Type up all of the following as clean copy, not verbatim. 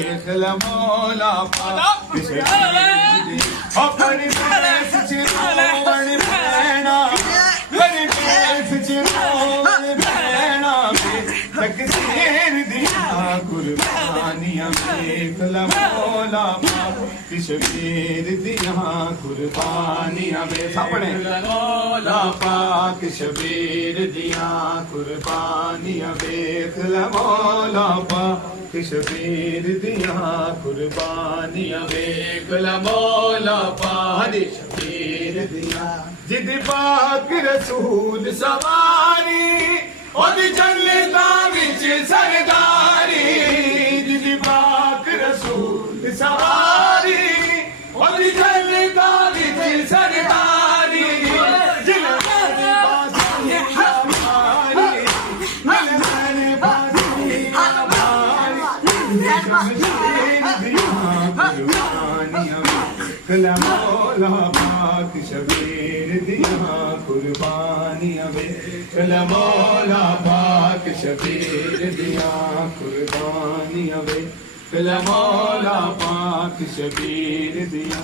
वेख ला मौला पाक शबीर दी अपनी भैंस चिरोवण भैना अपनी भैंस चिरोवण भैना तकसीर दिया कुर्बानियां वेख ला मौला पाक शबीर दिया कुर्बानियां वे सामने मौला पाक शबीर दिया कुर्बानियां वेख ला मौला पाक शबीर दिया कुर्बानियां वेख ला मौला पाक शबीर दिया जिद पाक रसूल सवारी ओदी जन्नता विच सरदारी जिद पाक रसूल सवारी ओदी जन्नता विच सरदारी जिलवाने बासी हमारी जिलवाने बासी हमारी शबीर दिया कुर्बानियां कला मौला पाक शबीर दिया कुर्बानियां वे कला मौला पाक शबीर दिया कुर्बानियां वे कला मौला पाक शबीर दिया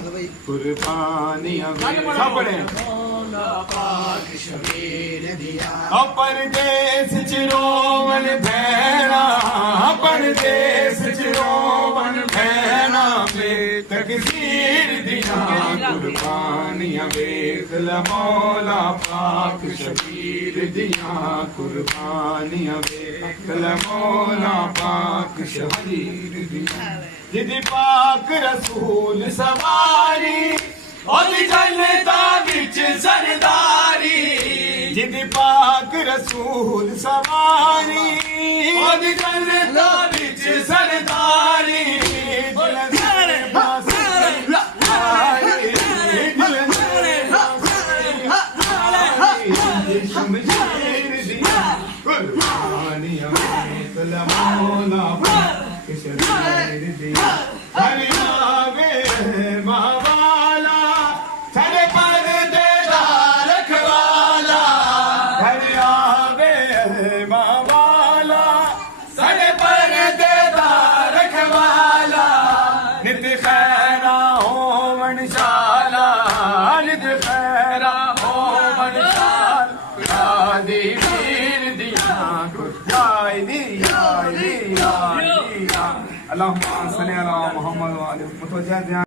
कुर्बानियां वे सामने मौला पाक शबीर दिया परदेस चिरोवन भैना परदेस चिरोवन भैना पे तकसीर दिया कुर्बानियां वेख ला मौला पाक शबीर दिया कुर्बानियां वेख ला मौला पाक शबीर दिया जिद पाक रसूल सवारी ओदी जन्नता विच सरदारी जिद पाक रसूल सवारी ओदी जन्नता विच सरदारी दिलदारे बासी शमशीर दिया कुर्बानियां वेख ला मौला पाक शबीर दिया हरि आवे मावाला सरे पर्देदा रखवाला हरि आवे मावाला सरे पर्देदा रखवाला नित खैरा हो मनशाला नित खैरा हो मनशाला दी वीर दिया कुर्बाई दिया दिया अल्लाहुम्मा सल्ली अला मुहम्मद व आलि मुतवज्जिह